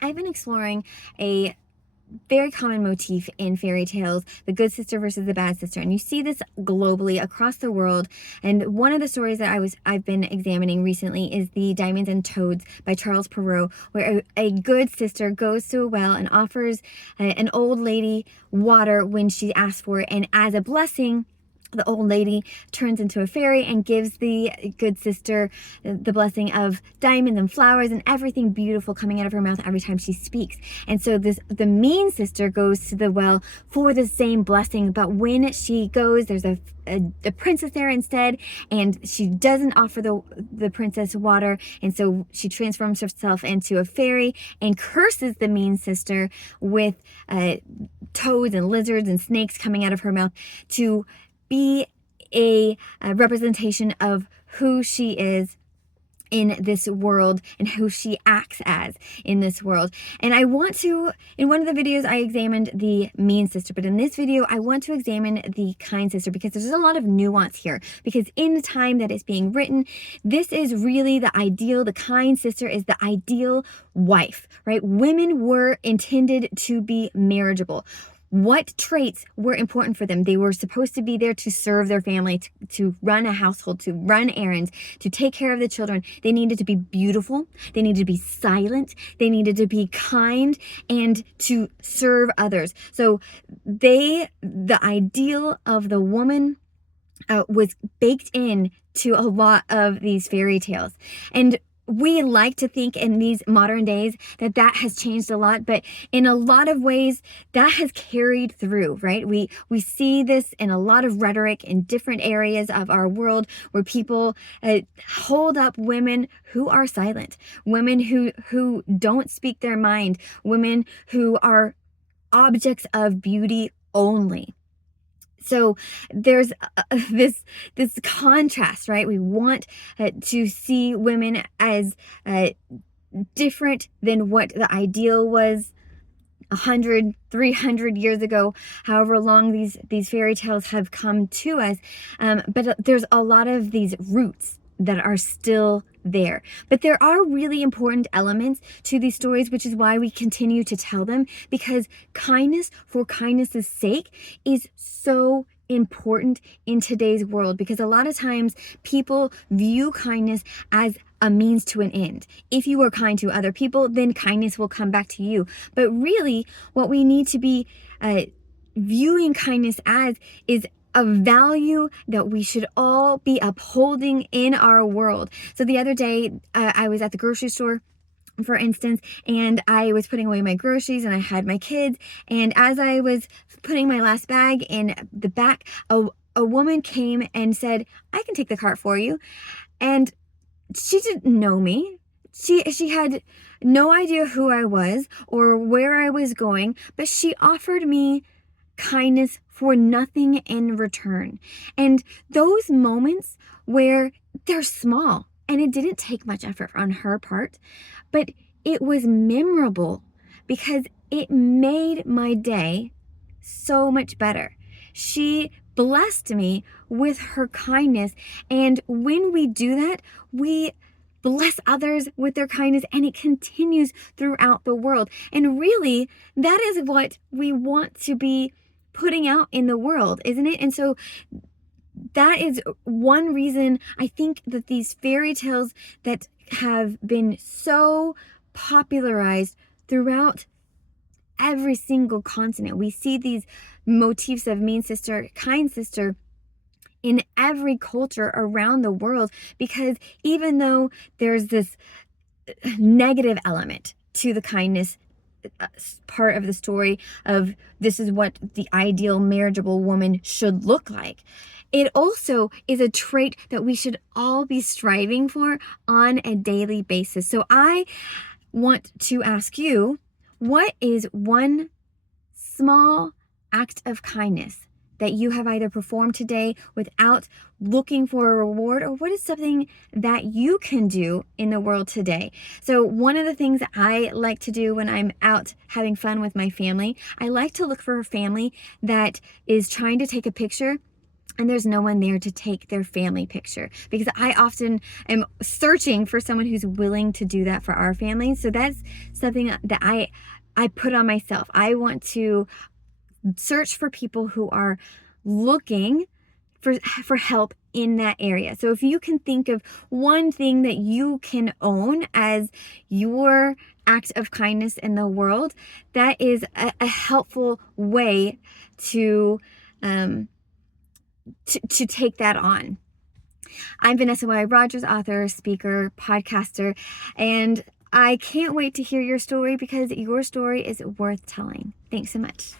I've been exploring a very common motif in fairy tales, the good sister versus the bad sister. And you see this globally across the world. And one of the stories that I've been examining recently is the Diamonds and Toads by Charles Perrault, where a good sister goes to a well and offers an old lady water when she asks for it. And as a blessing, the old lady turns into a fairy and gives the good sister the blessing of diamonds and flowers and everything beautiful coming out of her mouth every time she speaks. And so the mean sister goes to the well for the same blessing, but when she goes, there's a princess there instead, and she doesn't offer the princess water, and so she transforms herself into a fairy and curses the mean sister with toads and lizards and snakes coming out of her mouth to be a representation of who she is in this world and who she acts as in this world. And I want to, in one of the videos I examined the mean sister, but in this video I want to examine the kind sister, because there's a lot of nuance here, because in the time that it's being written, this is really the ideal. The kind sister is the ideal wife, right? Women were intended to be marriageable. What traits were important for them? They were supposed to be there to serve their family, to run a household, to run errands, to take care of the children. They needed to be beautiful. They needed to be silent. They needed to be kind and to serve others. So the ideal of the woman was baked in to a lot of these fairy tales. And we like to think in these modern days that has changed a lot, but in a lot of ways that has carried through, right? We see this in a lot of rhetoric in different areas of our world, where people hold up women who are silent, women who don't speak their mind, women who are objects of beauty only. So there's this contrast, right? We want to see women as different than what the ideal was 100, 300 years ago, however long these fairy tales have come to us. But there's a lot of these roots that are still there. But there are really important elements to these stories, which is why we continue to tell them, because kindness for kindness' sake is so important in today's world, because a lot of times people view kindness as a means to an end. If you are kind to other people, then kindness will come back to you. But really, what we need to be viewing kindness as is a value that we should all be upholding in our world. So the other day, I was at the grocery store, for instance, and I was putting away my groceries and I had my kids. And as I was putting my last bag in the back, a woman came and said, "I can take the cart for you." And she didn't know me. She had no idea who I was or where I was going, but she offered me kindness for nothing in return. And those moments where they're small and it didn't take much effort on her part, but it was memorable because it made my day so much better. She blessed me with her kindness. And when we do that, we bless others with their kindness, and it continues throughout the world. And really, that is what we want to be putting out in the world, isn't it? And so that is one reason I think that these fairy tales that have been so popularized throughout every single continent, we see these motifs of mean sister, kind sister in every culture around the world, because even though there's this negative element to the kindness part of the story of this is what the ideal marriageable woman should look like, it also is a trait that we should all be striving for on a daily basis. So I want to ask you, what is one small act of kindness that you have either performed today without looking for a reward, or what is something that you can do in the world today? So one of the things that I like to do when I'm out having fun with my family, I like to look for a family that is trying to take a picture and there's no one there to take their family picture, because I often am searching for someone who's willing to do that for our family. So that's something that I put on myself. I want to search for people who are looking for help in that area. So if you can think of one thing that you can own as your act of kindness in the world, that is a helpful way to take that on. I'm Vanessa Y. Rogers, author, speaker, podcaster, and I can't wait to hear your story, because your story is worth telling. Thanks so much.